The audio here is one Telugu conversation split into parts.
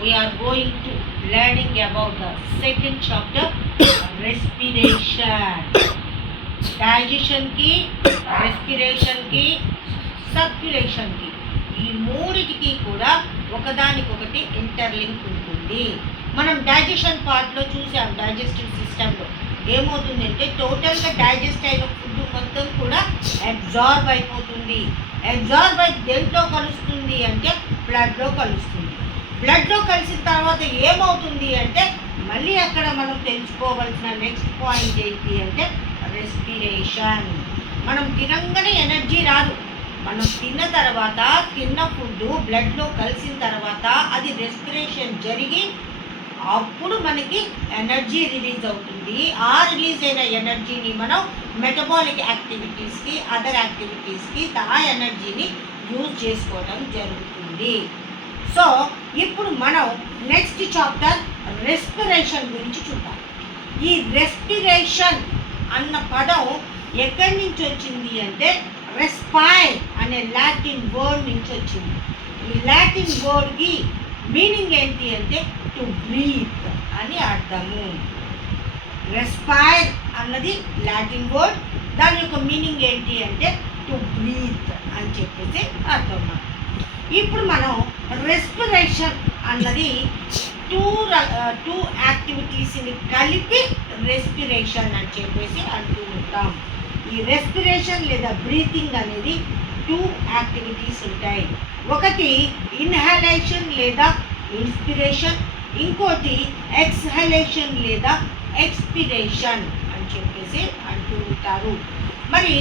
we are going to learning about the second chapter, respiration. Digestion की, respiration की, సర్క్యులేషన్ కి, ఈ మూడిటికి కూడా ఒకదానికొకటి ఇంటర్లింక్ ఉంటుంది. మనం డైజెషన్ పార్ట్లో చూసాం. డైజెస్టివ్ సిస్టంలో ఏమవుతుందంటే టోటల్గా డైజెస్ట్ అయిన ఫుడ్ మొత్తం కూడా అబ్జార్బ్ అయిపోతుంది. అబ్జార్బ్ అయి దేంట్లో కలుస్తుంది అంటే బ్లడ్లో కలుస్తుంది. బ్లడ్లో కలిసిన తర్వాత ఏమవుతుంది అంటే మళ్ళీ అక్కడ మనం తెలుసుకోవాల్సిన నెక్స్ట్ పాయింట్ ఏంటి అంటే రెస్పిరేషన్. మనం తినంగానే ఎనర్జీ రాదు. మనం తిన్న తర్వాత తిన్న ఫుడ్ బ్లడ్లో కలిసిన తర్వాత అది రెస్పిరేషన్ జరిగి అప్పుడు మనకి ఎనర్జీ రిలీజ్ అవుతుంది. ఆ రిలీజ్ అయిన ఎనర్జీని మనం మెటబాలిక్ యాక్టివిటీస్కి, అదర్ యాక్టివిటీస్కి ఆ ఎనర్జీని యూజ్ చేసుకోవడం జరుగుతుంది. సో ఇప్పుడు మనం నెక్స్ట్ చాప్టర్ రెస్పిరేషన్ గురించి చూద్దాం. ఈ రెస్పిరేషన్ అన్న పదం ఎక్కడి నుంచి వచ్చింది అంటే రెస్పైర్ అనే లాటిన్ వర్డ్ నుంచి వచ్చింది. ఈ లాటిన్ వర్డ్కి మీనింగ్ ఏంటి అంటే టు బ్రీత్ అని అర్థము. రెస్పైర్ అన్నది లాటిన్ వర్డ్, దాని యొక్క మీనింగ్ ఏంటి అంటే టు బ్రీత్ అని చెప్పేసి అర్థం. ఇప్పుడు మనం రెస్పిరేషన్ అన్నది టూ యాక్టివిటీస్ని కలిపి రెస్పిరేషన్ అని చెప్పేసి అంటూ ఉంటాం. ఈ రెస్పిరేషన్ లేదా బ్రీతింగ్ అనేది టూ యాక్టివిటీస్ ఉంటాయి. ఒకటి ఇన్హలేషన్ లేదా ఇన్స్పిరేషన్, ఇంకోటి ఎక్స్హలేషన్ లేదా ఎక్స్పిరేషన్ అని చెప్పేసి అంటూ ఉంటారు. మరి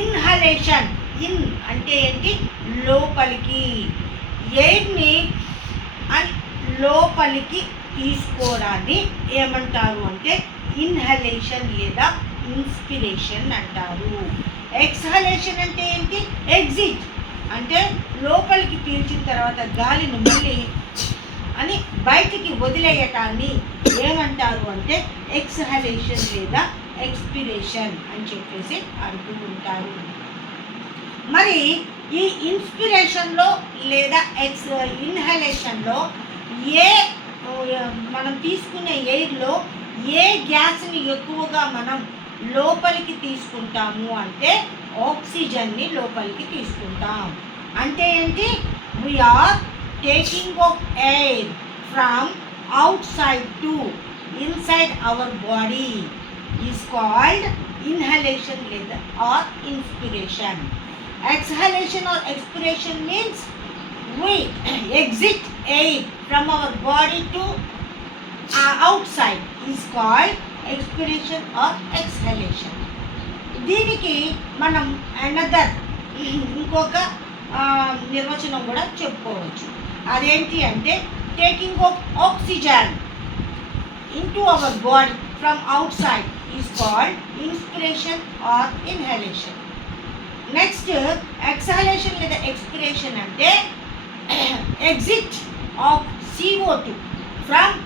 ఇన్హలేషన్, ఇన్ అంటే ఏంటి? లోపలికి ఎయిర్ని లోపలికి తీసుకోవడాన్ని ఏమంటారు అంటే ఇన్హలేషన్ లేదా ఇన్స్పిరేషన్ అంటారు. ఎక్స్హలేషన్ అంటే ఏంటి? ఎగ్జిట్ అంటే లోపలికి పీల్చిన తర్వాత గాలిని మళ్ళీ అని బయటికి వదిలేయటాన్ని ఏమంటారు అంటే ఎక్స్హలేషన్ లేదా ఎక్స్పిరేషన్ అని చెప్పేసి అంటూ ఉంటారు. మరి ఈ ఇన్స్పిరేషన్లో లేదా ఇన్హలేషన్లో మనం తీసుకునే ఎయిర్లో ఏ గ్యాస్ని ఎక్కువగా మనం లోపలికి తీసుకుంటాము అంటే ఆక్సిజన్ని లోపలికి తీసుకుంటాం. అంటే ఏంటి? We are taking of air from outside to inside our body is called inhalation లేదా or inspiration. Exhalation or expiration means we exit air from our body to outside is called expiration or exhalation. దీనికి మనం అనదర్ ఇంకొక నిర్వచనం కూడా చెప్పుకోవచ్చు. అదేంటి అంటే taking of oxygen into our body from outside is called inspiration or inhalation. Next exhalation లేదా ఎక్స్పిరేషన్ అంటే exit of CO2 from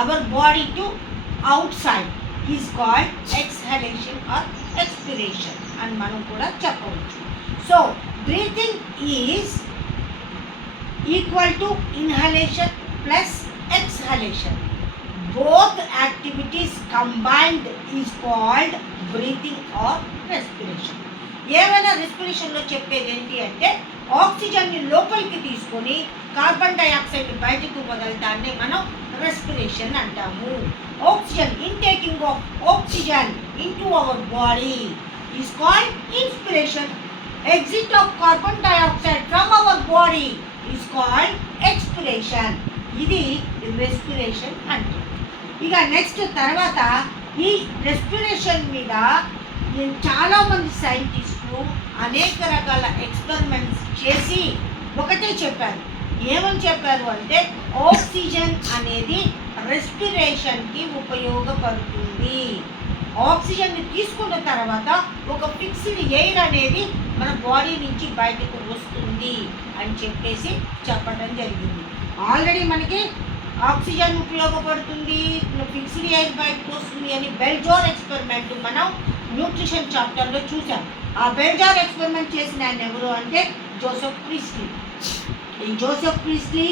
our body to outside is called exhalation or expiration అని మనం కూడా చెప్పవచ్చు. So breathing is equal to inhalation plus exhalation. Both activities combined is called breathing or respiration. ఏమైనా రెస్పిరేషన్లో చెప్పేది ఏంటి అంటే ఆక్సిజన్ని లోపలికి తీసుకొని కార్బన్ డైఆక్సైడ్ బయటకు వదలటాన్ని మనం రెస్పిరేషన్ అంటాము. Oxygen intaking of oxygen into hour body is called inspiration. Exit of carbon dioxide from our body is called expiration. ఇది రెస్పిరేషన్ అంటే. ఇక నెక్స్ట్ తర్వాత ఈ రెస్పిరేషన్ మీద చాలామంది సైంటిస్టులు అనేక రకాల ఎక్స్పెరిమెంట్స్ చేసి ఒకటే చెప్పారు. ఏమని చెప్పారు అంటే ఆక్సిజన్ అనేది రెస్పిరేషన్కి ఉపయోగపడుతుంది. ఆక్సిజన్ని తీసుకున్న తర్వాత ఒక ఫిక్స్డ్ ఎయిర్ అనేది మన బాడీ నుంచి బయటకు వస్తుంది అని చెప్పేసి చెప్పడం జరిగింది. ఆల్రెడీ మనకి ఆక్సిజన్ ఉపయోగపడుతుంది, ఫిక్స్డ్ ఎయిర్ బయటకు వస్తుంది అని బెల్జార్ ఎక్స్పెరిమెంట్ మనం న్యూట్రిషన్ చాప్టర్లో చూసాం. ఆ బెల్జార్ ఎక్స్పెరిమెంట్ చేసిన ఆయన ఎవరు అంటే జోసెఫ్ ప్రీస్లీ. ఈ జోసెఫ్ ప్రీస్లీ,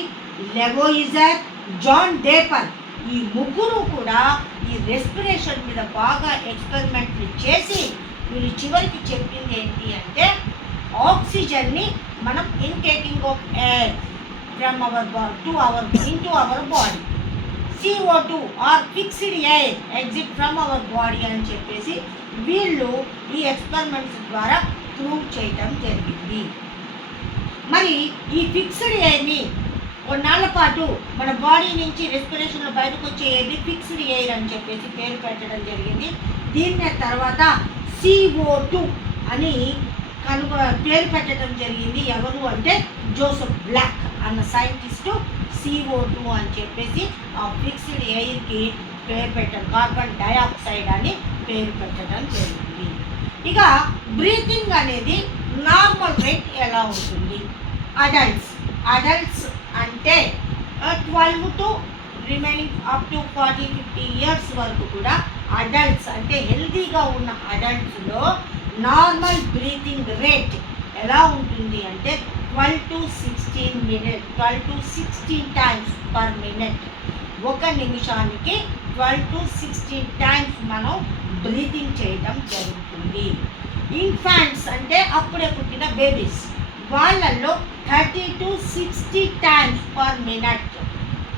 లెవోయిజర్, జాన్ డేపర్, ఈ ముగ్గురు కూడా ఈ రెస్పిరేషన్ మీద బాగా ఎక్స్పెరిమెంట్లు చేసి వీళ్ళు చివరికి చెప్పింది ఏంటి అంటే ఆక్సిజన్ని మనం intaking of air from our into our body, CO2 or fixed air exit from our body అని చెప్పేసి వీళ్ళు ఈ ఎక్స్పెరిమెంట్స్ ద్వారా ప్రూవ్ చేయడం జరిగింది. మరి ఈ ఫిక్స్డ్ ఎయిర్ని కొన్నాళ్ళ పాటు మన బాడీ నుంచి రెస్పిరేషన్లో బయటకు వచ్చే ఎయిర్ని ఫిక్స్డ్ ఎయిర్ అని చెప్పేసి పేరు పెట్టడం జరిగింది. దీని తర్వాత CO2 అని పేరు పెట్టడం జరిగింది. ఎవరు అంటే జోసెఫ్ బ్లాక్ అన్న సైంటిస్టు CO2 అని చెప్పేసి ఆ ఫిక్స్డ్ ఎయిర్కి పేరు పెట్టడం, కార్బన్ డైఆక్సైడ్ అని పేరు పెట్టడం జరిగింది. ఇక బ్రీతింగ్ అనేది నార్మల్ రేట్ ఎలా ఉంటుంది? అడల్ట్స్ అంటే 12 to remaining up to 40-50 years వరకు కూడా అడల్ట్స్ అంటే హెల్తీగా ఉన్న అడల్ట్స్లో నార్మల్ బ్రీతింగ్ రేట్ ఎలా ఉంటుంది అంటే 12 to 16 టైమ్స్ పర్ మినిట్. ఒక నిమిషానికి 12 to 16 టైమ్స్ మనం బ్రీతింగ్ చేయడం జరుగుతుంది. ఇన్ఫాంట్స్ అంటే అప్పుడే పుట్టిన బేబీస్, వాళ్ళల్లో 30 to 60 times per minute,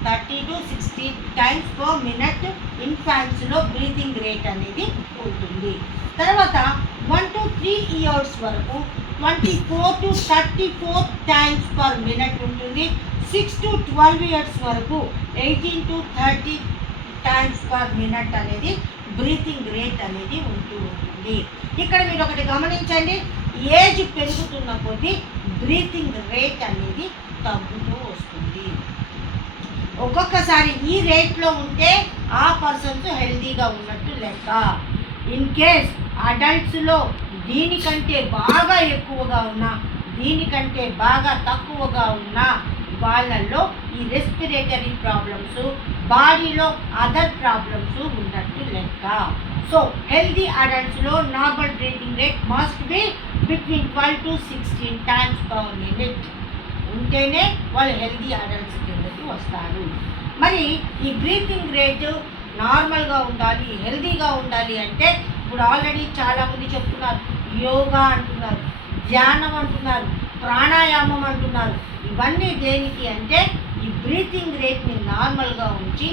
30 to 60 times per minute ఇన్ఫాంట్స్లో బ్రీతింగ్ రేట్ అనేది ఉంటుంది. తర్వాత 1 to 3 ఇయర్స్ వరకు 24 to 34 టైమ్స్ పర్ మినిట్ ఉంటుంది. 6 to 12 ఇయర్స్ వరకు 18 to 30 టైమ్స్ పర్ మినిట్ అనేది బ్రీతింగ్ రేట్ అనేది ఉంటుంది. ఇక్కడ మీరు ఒకటి గమనించండి, ఏజ్ పెరుగుతున్న కొద్దీ బ్రీతింగ్ రేట్ అనేది తగ్గుతూ వస్తుంది. ఒక్కొక్కసారి ఈ రేట్లో ఉంటే ఆ పర్సన్స్ హెల్తీగా ఉన్నట్టు లెక్క. ఇన్ కేస్ అడల్ట్స్లో దీనికంటే బాగా ఎక్కువగా ఉన్నా, దీనికంటే బాగా తక్కువగా ఉన్నా వాళ్ళల్లో ఈ రెస్పిరేటరీ ప్రాబ్లమ్స్, బాడీలో అదర్ ప్రాబ్లమ్స్ ఉన్నట్టు లెక్క. సో హెల్తీ అడల్ట్స్లో normal breathing rate must be between 12 to 16 times per minute ఉంటేనే వాళ్ళు హెల్తీ అడల్ట్స్ కిందకి వస్తారు. మరి ఈ బ్రీతింగ్ రేటు నార్మల్గా ఉండాలి, హెల్తీగా ఉండాలి అంటే ఇప్పుడు ఆల్రెడీ చాలామంది చెప్తున్నారు, యోగా అంటున్నారు, ధ్యానం అంటున్నారు, ప్రాణాయామం అంటున్నారు. ఇవన్నీ దేనికి అంటే ఈ బ్రీతింగ్ రేట్ని నార్మల్గా ఉంచి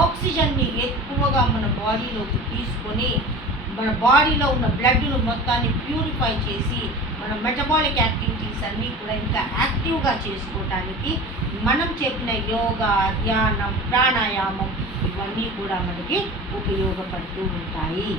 ఆక్సిజన్ని ఎక్కువగా మన బాడీలోకి తీసుకొని మన బాడీలో ఉన్న బ్లడ్ను మొత్తాన్ని ప్యూరిఫై చేసి మన మెటబాలిక్ యాక్టివిటీస్ అన్నీ కూడా ఇంకా యాక్టివ్గా చేసుకోవటానికి మనం చెప్పిన యోగా, ధ్యానం, ప్రాణాయామం ఇవన్నీ కూడా మనకి ఉపయోగపడుతూ ఉంటాయి.